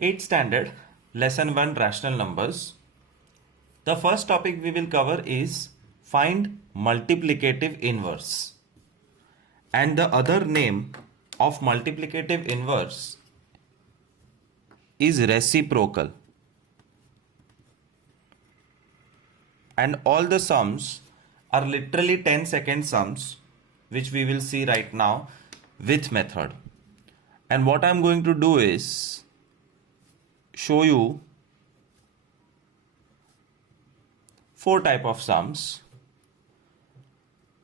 8th standard, lesson 1, rational numbers. The first topic we will cover is find multiplicative inverse. And the other name of multiplicative inverse is reciprocal. And all the sums are literally 10-second sums, which we will see right now with method. And what I'm going to do is show you 4 type of sums.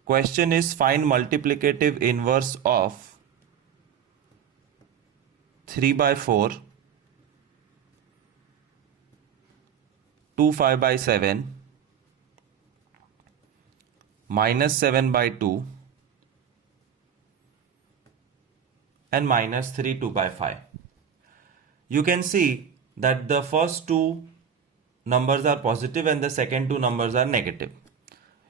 Question is find multiplicative inverse of 3 by 4, 2 5 by 7, minus 7 by 2, and minus 3 2 by 5. You can see that the first two numbers are positive and the second two numbers are negative.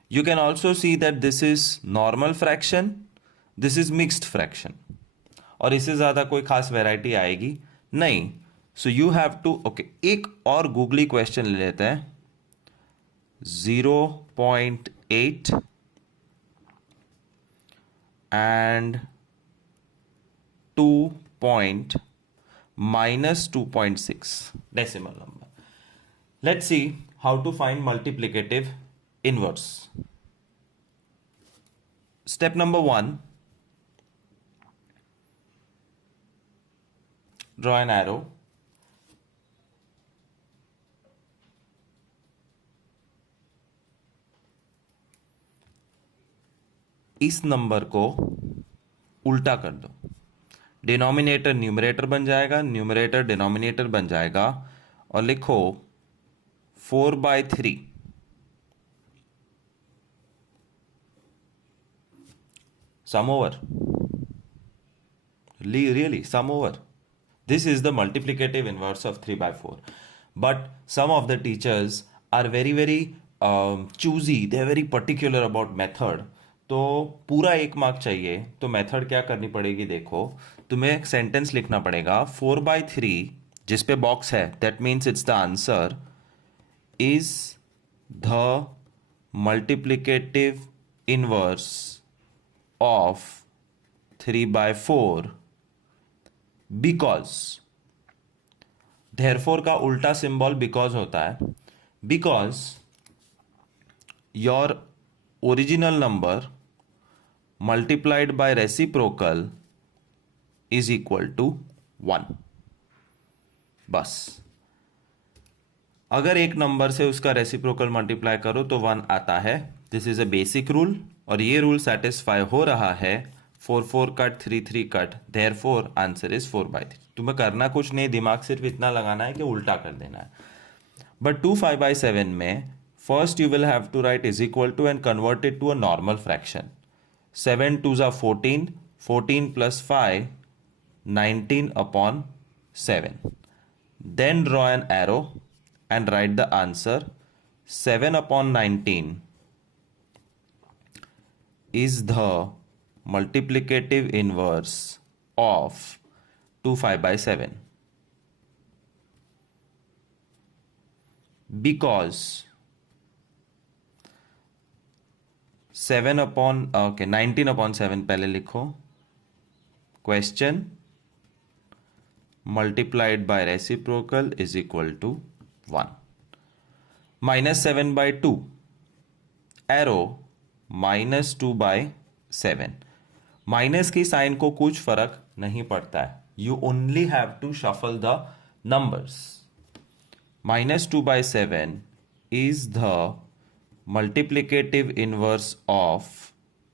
You can also see that this is normal fraction, this is mixed fraction. और इससे ज़्यादा कोई खास variety आएगी नहीं. So you have to okay एक और googly question ले लेते हैं. 0.8 and 2 minus 2.6 decimal number. Let's see how to find multiplicative inverse. Step number 1, draw an arrow. इस नंबर को उल्टा कर दो. डिनोमिनेटर न्यूमरेटर बन जाएगा, न्यूमरेटर डिनोमिनेटर बन जाएगा और लिखो 4/3 sum over. Really sum over. This is the multiplicative inverse of 3 by 4. But some of the teachers are very choosy. They are very particular about method. तो पूरा 1 मार्क चाहिए तो मेथड क्या करनी पड़ेगी. देखो तुम्हें एक सेंटेंस लिखना पड़ेगा. 4/3 जिस पे बॉक्स है that means it's the answer is the multiplicative inverse of 3/4 because. Therefore का उल्टा सिंबल बिकॉज होता है. Because your original number multiplied by reciprocal is equal to 1. बस अगर एक नंबर से उसका रेसिप्रोकल मल्टीप्लाई करो तो 1 आता है. This is a basic rule और ये रूल सेटिस्फाई हो रहा है. 4 4 cut 3 3 cut, therefore answer is 4/3. तुम्हें करना कुछ नहीं, दिमाग सिर्फ इतना लगाना है कि उल्टा कर देना है. बट 2 5/7 में first you will have to write is equal to and convert it to a normal fraction. 7 2s are 14, 14 plus 5, 19 upon 7. Then draw an arrow and write the answer. 7 upon 19 is the multiplicative inverse of 2 5/7. Because 19 upon 7 पहले लिखो. Question multiplied by reciprocal is equal to 1. -7/2 arrow -2/7. Minus की sign को कुछ फर्क नहीं पड़ता है. You only have to shuffle the numbers. -2/7 is the multiplicative inverse of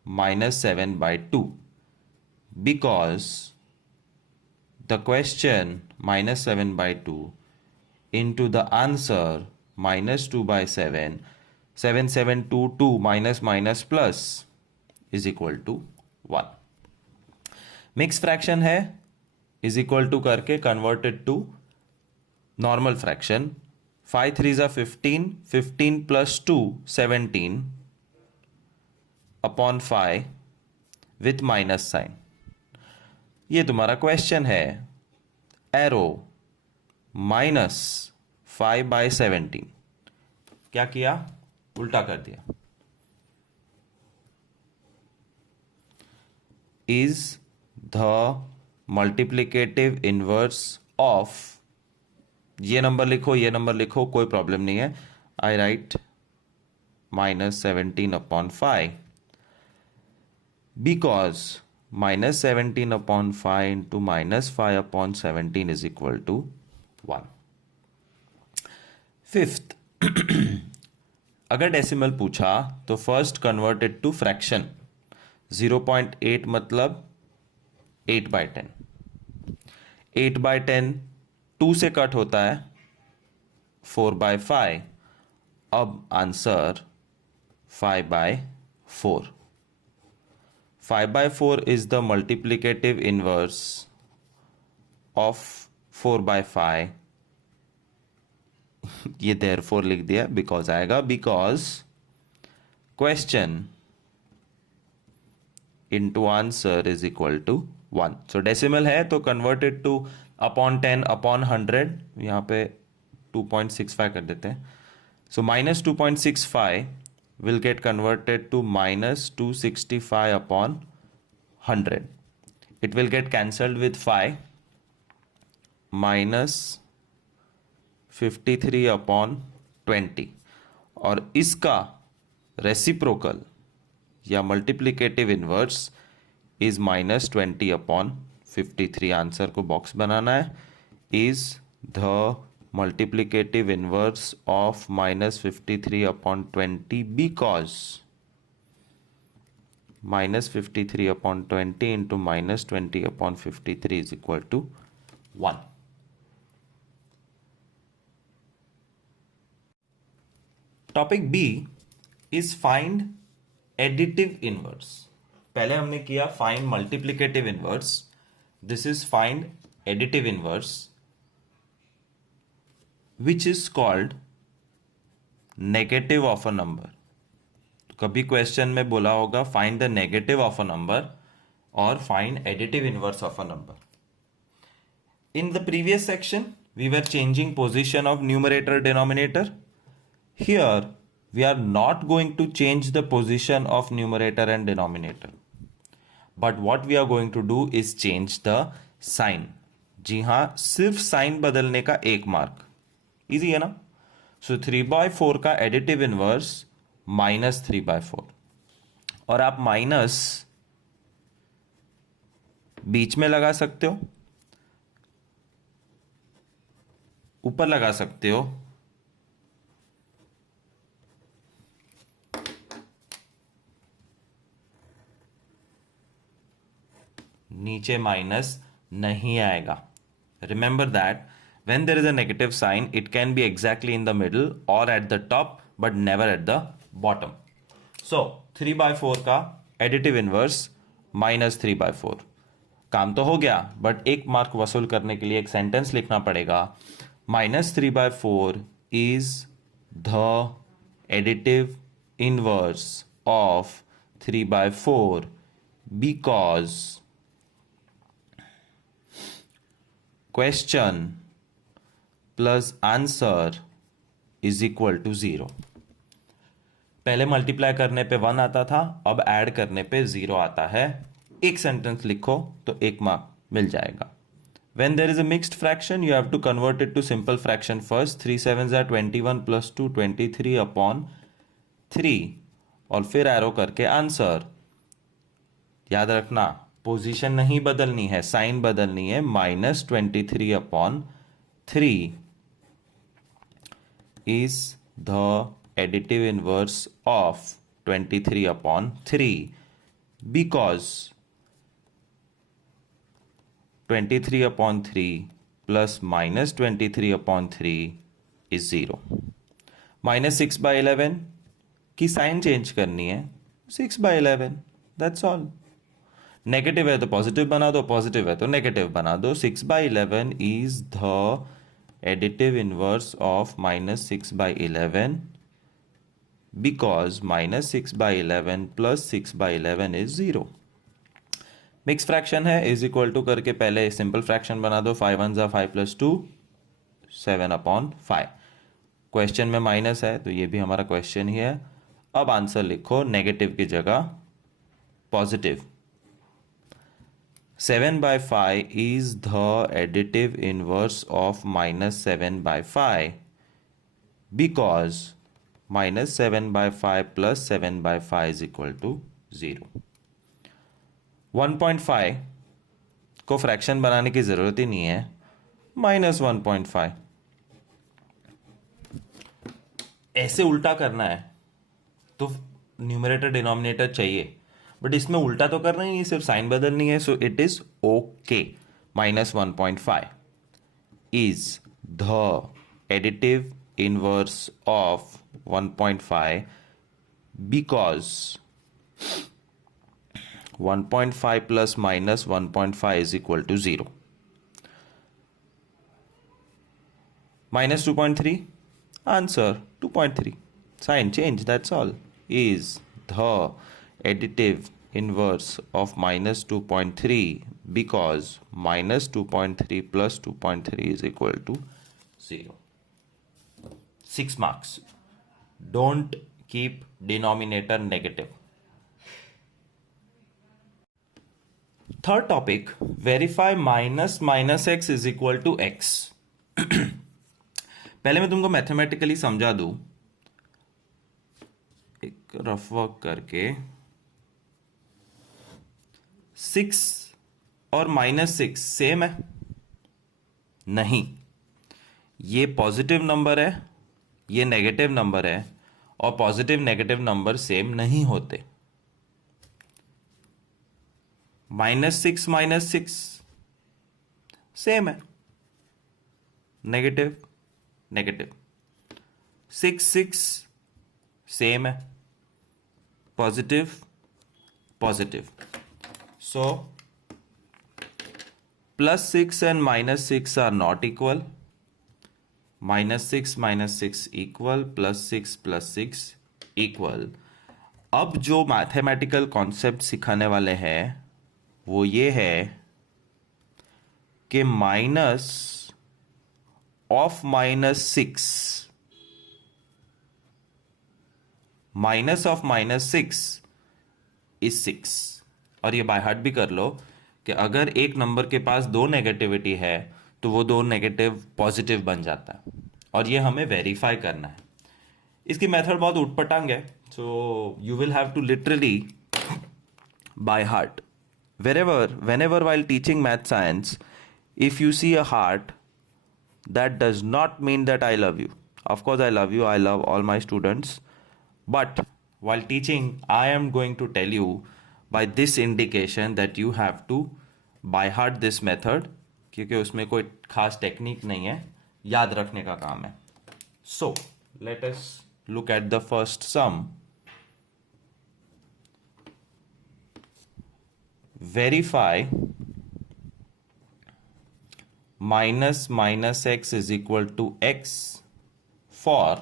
-7/2 because the question -7/2 into the answer -2/7, 7 7 2 2 minus plus is equal to 1. Mix fraction है, is equal to करके converted to normal fraction. 5 3s are 15, 15 plus 2 17 upon 5 with minus sign. ये तुम्हारा question है. Arrow minus 5/17, क्या किया, उल्टा कर दिया, is the multiplicative inverse of, ये नंबर लिखो, ये नंबर लिखो, कोई प्रॉब्लम नहीं है, I write -17/5 because -17/5 into -5/17 is equal to 1. Fifth, अगर डेसिमल पूछा तो first convert it to fraction. 0.8 मतलब 8/10. 8/10 2 से कट होता है 4/5. अब answer 5/4. 5/4 is the multiplicative inverse of 4/5. ये therefore लिख दिया, because आएगा, because question into answer is equal to 1. So decimal है तो convert it to upon 10 upon 100, यहाँ पे 2.65 कर देते हैं. So -2.65 will get converted to -265 upon 100. It will get cancelled with 5. -53 upon 20. और इसका रेसिप्रोकल या multiplicative inverse is -20 upon 53. Answer को बॉक्स बनाना है. Is the multiplicative inverse of -53 upon 20 because -53 upon 20 into -20 upon 53 is equal to 1. Topic B is find additive inverse. पहले हमने किया find multiplicative inverse. This is find additive inverse, which is called negative of a number. तो कभी question में बोला होगा find the negative of a number और find additive inverse of a number. In the previous section we were changing position of numerator denominator. Here we are not going to change the position of numerator and denominator, but what we are going to do is change the sign. जी हां, सिर्फ sign बदलने का एक mark. Easy है ना. सो 3/4 का additive inverse -3/4, और आप माइनस बीच में लगा सकते हो, ऊपर लगा सकते हो, नीचे माइनस नहीं आएगा. Remember that when there is a negative sign, it can be exactly in the middle or at the top, but never at the bottom. So 3/4 का additive inverse -3/4. काम तो हो गया, बट एक मार्क वसूल करने के लिए एक सेंटेंस लिखना पड़ेगा. -3/4 is the additive inverse of 3/4 because question plus answer is equal to 0. पहले मल्टीप्लाई करने पे 1 आता था, अब ऐड करने पे 0 आता है. एक सेंटेंस लिखो तो एक मार्क मिल जाएगा. When there is a mixed fraction, you have to convert it to simple fraction first. 3 7s are 21 plus 2 23 upon 3, और फिर एरो करके आंसर. याद रखना पोजीशन नहीं बदलनी है, साइन बदलनी है. -23 upon 3 is the additive inverse of 23 upon 3 because 23 upon 3 plus -23 upon 3 is 0. -6/11 की साइन चेंज करनी है, 6/11, दैट्स ऑल. नेगेटिव है तो पॉजिटिव बना दो, पॉजिटिव है तो नेगेटिव बना दो. 6/11 is the additive inverse of -6/11 because -6/11 plus 6/11 is 0. Mix fraction है, इज इक्वल टू करके पहले सिंपल फ्रैक्शन बना दो. 5 1s are 5 plus 2, 7/5। क्वेश्चन में माइनस है तो ये भी हमारा क्वेश्चन ही है। अब आंसर लिखो नेगेटिव की जगह positive. 7/5 is the additive inverse of -7/5 because -7/5 plus 7/5 is equal to 0। 1.5 को फ्रैक्शन बनाने की ज़रूरत ही नहीं है, -1.5 ऐसे उल्टा करना है तो न्यूमरेटर डिनोमिनेटर चाहिए, बट इसमें उल्टा तो करना ही नहीं, सिर्फ साइन बदलनी है। So it is okay. -1.5 is the additive inverse of 1.5 because 1.5 plus -1.5 is equal to 0। -2.3 answer 2.3 sign change, that's all, is the additive inverse of -2.3 because -2.3 plus 2.3 is equal to 0। 6 marks। Don't keep denominator negative। Third topic, verify -x is equal to x। पहले मैं तुमको mathematically समझा दूं, एक rough work करके। 6 और -6 same है? नहीं, ये पॉजिटिव नंबर है, ये नेगेटिव नंबर है, और पॉजिटिव नेगेटिव नंबर सेम नहीं होते। -6 सेम है, नेगेटिव नेगेटिव। 6 सेम है, positive positive. So +6 and -6 are not equal। -6 equal, +6 equal। अब जो मैथमेटिकल कॉन्सेप्ट सिखाने वाले हैं वो ये है कि माइनस ऑफ -6 इज 6। और ये बाय हार्ट भी कर लो कि अगर एक नंबर के पास दो नेगेटिविटी है तो वो दो नेगेटिव पॉजिटिव बन जाता है, और ये हमें वेरीफाई करना है। इसकी मेथड बहुत उटपटांग है, so you will have to literally by heart. whenever while teaching math science, if you see a heart, that does not mean that I love you. Of course I love you, I love all my students, but while teaching I am going to tell you by this indication that you have to by heart this method, क्योंकि उसमें कोई खास technique नहीं है, याद रखने का काम है। So let us look at the first sum। verify -x is equal to x for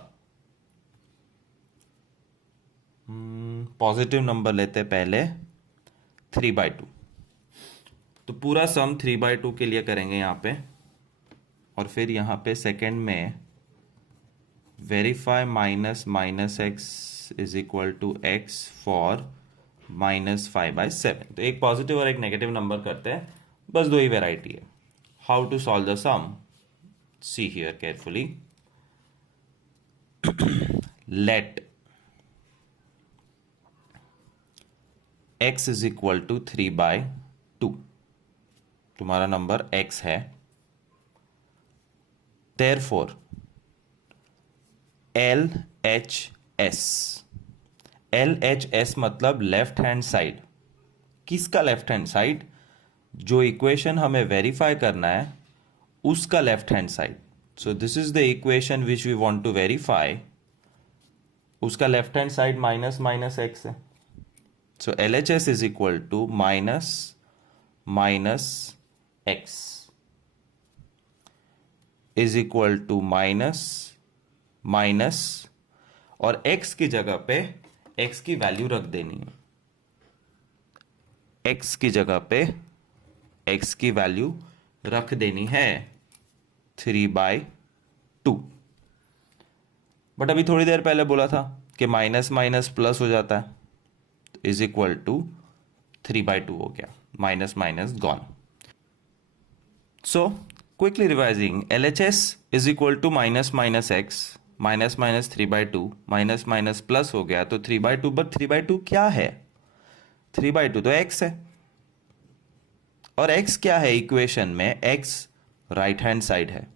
positive number लेते पहले 3/2। तो पूरा सम 3/2 के लिए करेंगे यहाँ पे, और फिर यहाँ पे सेकेंड में verify -x is equal to x for -5/7। तो एक पॉजिटिव और एक नेगेटिव नंबर करते हैं, बस दो ही वेराइटी है। How to solve the sum, see here carefully. Let x is equal to 3/2। तुम्हारा नंबर x है, देयरफॉर LHS मतलब लेफ्ट हैंड साइड। किसका लेफ्ट हैंड साइड? जो इक्वेशन हमें वेरीफाई करना है उसका left hand side. So this is the equation which we want to verify, उसका लेफ्ट हैंड साइड -x है। So LHS is equal to -x is equal to minus, और x की जगह पे x की वैल्यू रख देनी है। x की जगह पे x की वैल्यू रख देनी है 3/2। 2। बट अभी थोड़ी देर पहले बोला था कि माइनस माइनस प्लस हो जाता है, इज इक्वल टू 3/2 हो गया, minus minus gone. So quickly revising, LHS is equal to minus minus X, minus minus 3/2, minus minus plus हो गया तो 3/2। बट 3/2 क्या है? 3/2 तो x है, और x क्या है इक्वेशन में? x राइट हैंड साइड है।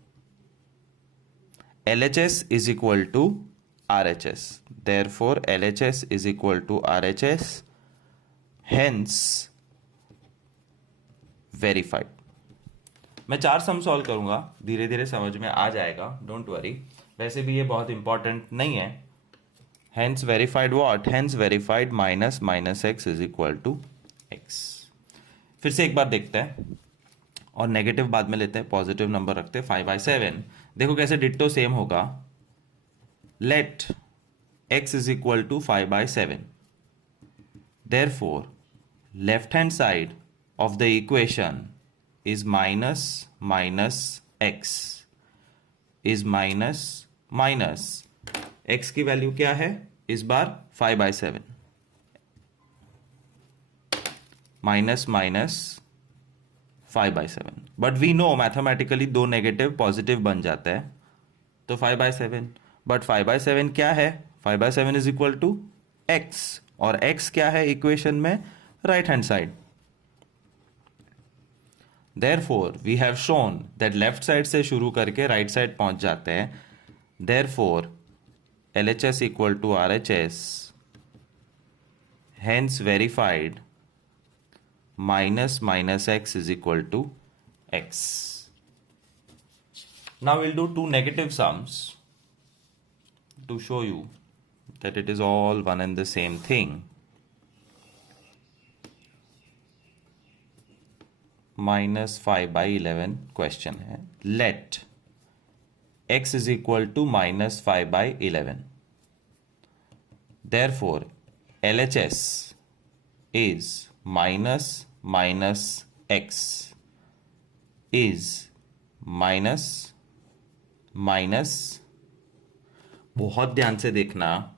LHS is equal to RHS. Therefore, LHS is equal to RHS. Hence, verified. मैं 4 सम सॉल्व करूंगा, धीरे धीरे समझ में आ जाएगा, डोंट वरी। वैसे भी ये बहुत इंपॉर्टेंट नहीं है। Hence verified what? Hence verified minus minus x is equal to x. फिर से एक बार देखते हैं, और नेगेटिव बाद में लेते हैं, पॉजिटिव नंबर रखते हैं। 5/7 देखो कैसे डिट्टो सेम होगा। Let x is equal to 5/7, therefore left hand side of the equation is minus minus x, is minus minus x की वैल्यू क्या है इस बार? 5/7, minus minus 5/7। But we know mathematically दो नेगेटिव पॉजिटिव बन जाता है, तो 5/7। बट 5/7 क्या है? 5/7 इज इक्वल टू x, और x क्या है इक्वेशन में? Right hand side. Therefore we have shown that left side से शुरू करके राइट साइड पहुंच जाते हैं। Therefore LHS equal to RHS, hence verified minus minus x is equal to x. Now we'll do two negative sums to show you that it is all one and the same thing. Minus 5/11 question है. Let x is equal to minus 5/11. Therefore, LHS is minus minus x is minus minus, बहुत ध्यान से देखना,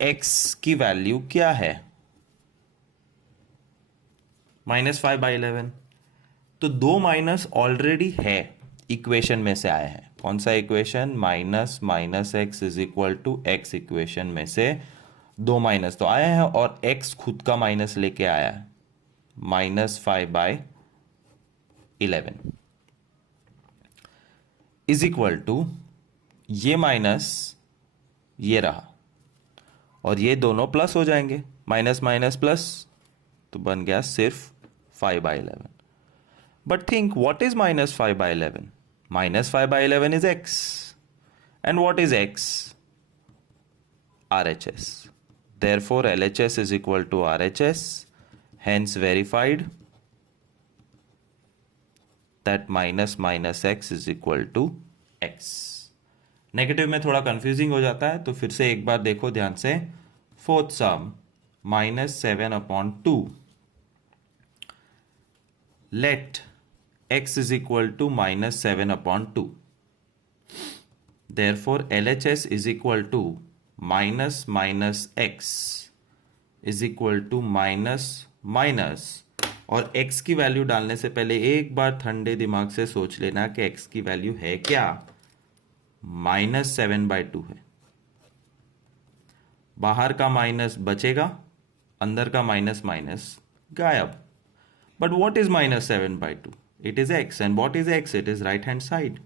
x की value क्या है? -5/11। तो दो माइनस ऑलरेडी है, इक्वेशन में से आया है। कौन सा equation? Minus minus x is equal to x equation में से दो माइनस तो आया है, और x खुद का माइनस लेके आया है, -5/11 इज इक्वल टू ये माइनस ये रहा, और ये दोनों प्लस हो जाएंगे, माइनस माइनस प्लस, तो बन गया सिर्फ 5/11। But think what is -5/11? -5/11 is x, and what is x? RHS. Therefore, LHS is equal to RHS, hence verified that minus minus x is equal to x. Negative में थोड़ा confusing हो जाता है, तो फिर से एक बार देखो ध्यान से। Fourth sum, -7/2। Let x is equal to -7/2. Therefore, LHS is equal to minus minus x is equal to minus minus, और x की वैल्यू डालने से पहले एक बार ठंडे दिमाग से सोच लेना कि x की वैल्यू है क्या? -7/2 है। बाहर का माइनस बचेगा, अंदर का माइनस माइनस गायब। But what is -7/2? It is x, and what is x? It is right hand side.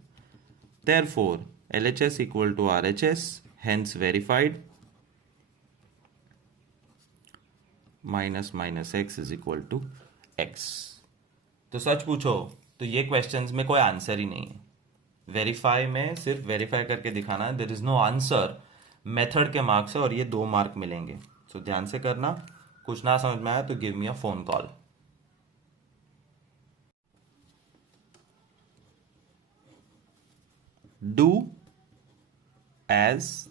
Therefore LHS equal to RHS, hence verified minus minus x is equal to x. तो सच पूछो तो ये questions में कोई answer ही नहीं है। Verify में सिर्फ वेरीफाई करके दिखाना है, there is no answer. Method के मार्क्स है, और ये 2 मार्क मिलेंगे। सो ध्यान से करना। कुछ ना समझ में आया तो give me a phone call. Do as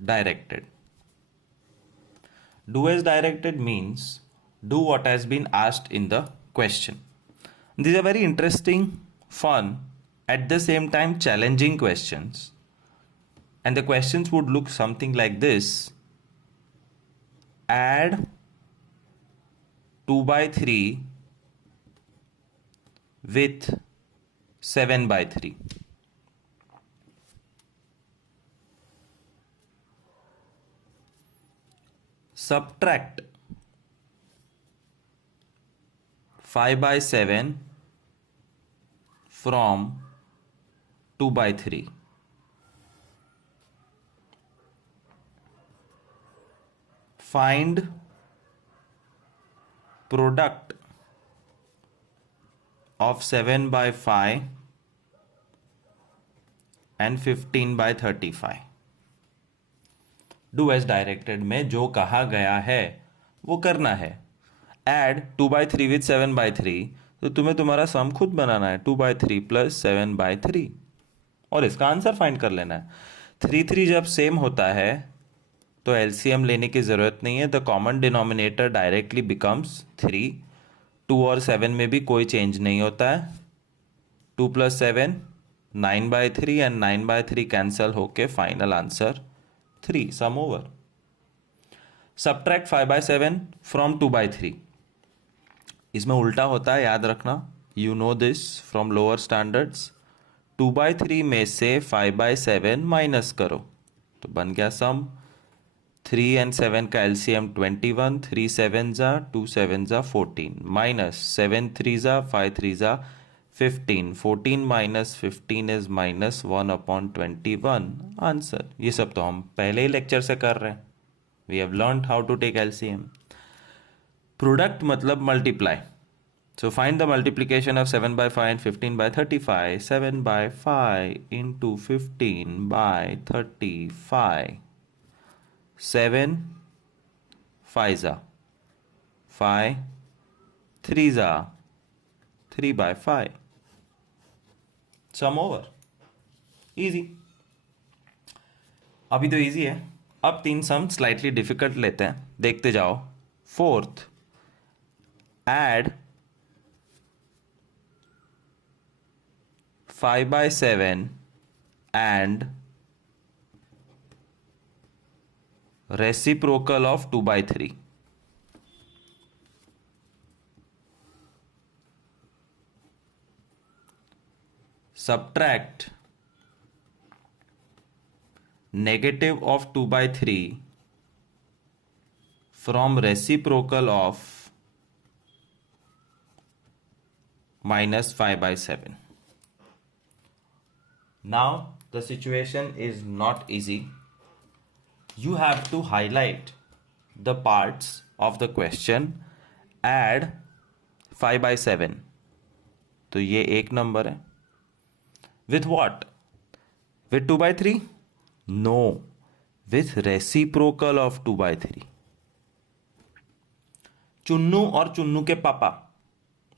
directed. Do as directed means do what has been asked in the question. These are very interesting, fun at the same time challenging questions, and the questions would look something like this: add 2 by 3 with 7 by 3. Subtract 5 by 7 from 2 by 3. Find product of 7 by 5 and 15 by 35. Do as directed में जो कहा गया है वो करना है. Add 2 by 3 with 7 by 3, तो तुम्हें तुम्हारा सम खुद बनाना है. 2 by 3 प्लस 7 by 3 और इसका आंसर फाइंड कर लेना है. 3 जब सेम होता है तो एलसीएम लेने की ज़रूरत नहीं है. The common denominator directly becomes 3. 2 और 7 में भी कोई चेंज नहीं होता है. 2 + 7 9 by 3 एंड 9 by 3 कैंसल होके final answer 3. Sum over. Subtract 5 by 7 from 2 by 3. इसमें उल्टा होता है, याद रखना. You know this from lower standards. 2 by 3 में से 5 by 7 माइनस करो तो बन गया सम. 3 and 7 का एलसीएम 21. 3 7 जा 2 7 जा 14 माइनस 7 3 जा 5 3 जा 15. 14 माइनस 15 इज -1/21 आंसर. ये सब तो हम पहले ही लेक्चर से कर रहे हैं. We have learned how to take LCM. Product मतलब multiply. So find the multiplication of 7 by 5 and 15 by 35. 7 by 5 into 15 by 35. 7 5 जा 5 3 जा 3 by 5. Some over. इजी. अभी तो इजी है. अब 3 सम स्लाइटली डिफिकल्ट लेते हैं, देखते जाओ. Fourth, add 5 by 7 and reciprocal of 2 by 3. Subtract negative of 2 by 3 from reciprocal of -5 by 7. Now the situation is not easy. You have to highlight the parts of the question. Add 5 by 7, तो ये एक number है. With what? With 2 by 3? No. With reciprocal of 2 by 3. Chunnu और चुन्नू के पापा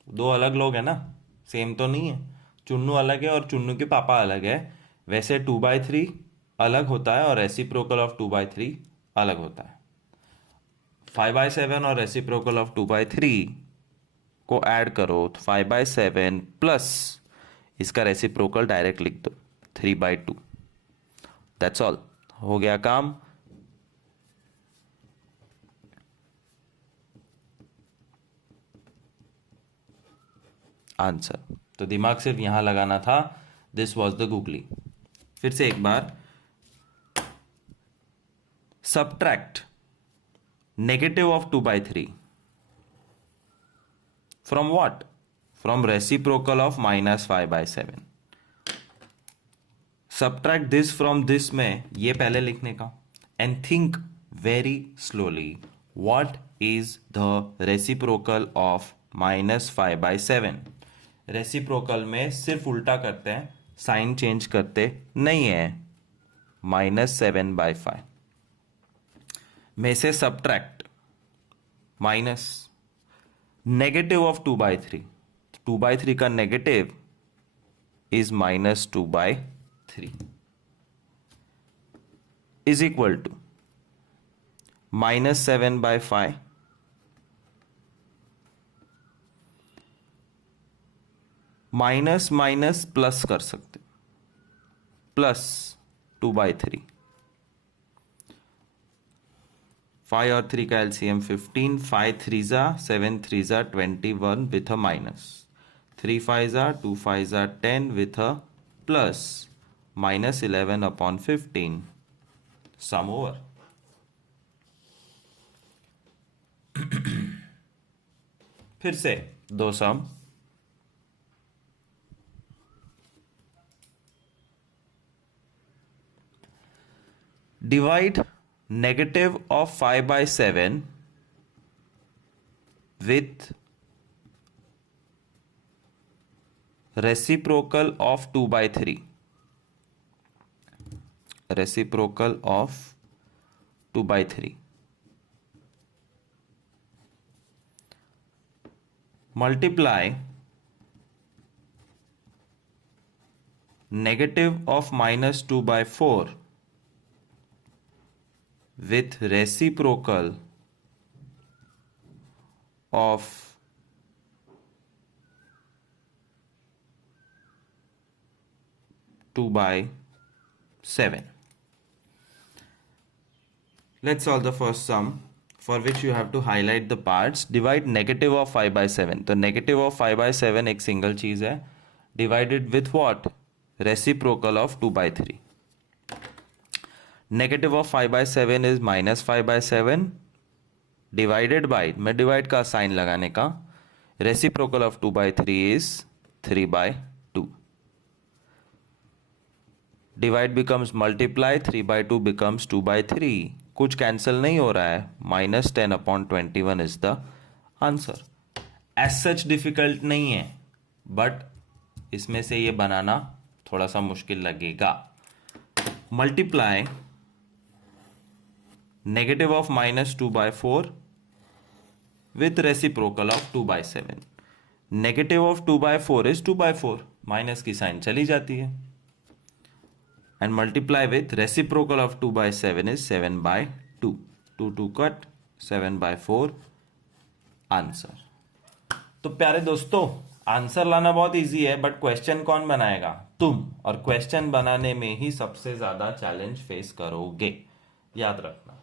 दो अलग लोग हैं ना, सेम तो नहीं है. चुन्नू अलग है और चुन्नू के पापा अलग है. वैसे 2 by 3 अलग होता है और रेसिप्रोकल ऑफ 2 by 3 अलग होता है. 5 by 7 और रेसिप्रोकल ऑफ 2 by 3 को ऐड करो तो 5 by 7 प्लस इसका रेसिप्रोकल डायरेक्ट लिख दो 3 by 2. That's all. हो गया काम. आंसर तो दिमाग सिर्फ यहां लगाना था. This was the googly. फिर से एक बार. Subtract negative of 2 by 3 from what? From reciprocal of -5 by 7. Subtract this from this में ये पहले लिखने का. And think very slowly. What is the reciprocal of -5 by 7? Reciprocal में सिर्फ उल्टा करते हैं, साइन चेंज करते नहीं है. -7 by 5 में से subtract minus negative of 2 by 3. 2 by 3 का negative is -2 by 3 is equal to -7 by 5 - minus minus plus कर सकते, प्लस 2/3। 5 और 3 का एलसीएम 15, 5 3 जा 7 3 जा 21 विथ अ माइनस, 3 5 जा 2 5 जा 10 with a plus, minus 11 upon 15, sum over. फिर से दो सम, divide negative of 5/7 with reciprocal of 2/3, reciprocal of 2/3, multiply negative of -2/4 with reciprocal of 2/7. Let's solve the first sum, for which you have to highlight the parts. Divide negative of 5/7. तो negative of 5/7 एक single चीज है, divided with what? Reciprocal of 2/3. Negative of 5/7 is -5/7 divided by, मैं divide का sign लगाने का, reciprocal of 2/3 is 3/2. Divide becomes multiply, 3/2 becomes 2/3. कुछ cancel नहीं हो रहा है, -10 upon 21 is the answer. As such difficult नहीं है, बट इसमें से ये बनाना थोड़ा सा मुश्किल लगेगा. Multiply negative of -2/4 with reciprocal of 2/7. Negative of 2/4 is 2/4, minus की साइन चली जाती है, and multiply with reciprocal of 2/7 is 7/2. 2 cut, 7/4 answer. तो प्यारे दोस्तों, आंसर लाना बहुत इजी है, बट क्वेश्चन कौन बनाएगा? तुम. और क्वेश्चन बनाने में ही सबसे ज्यादा चैलेंज फेस करोगे, याद रखना.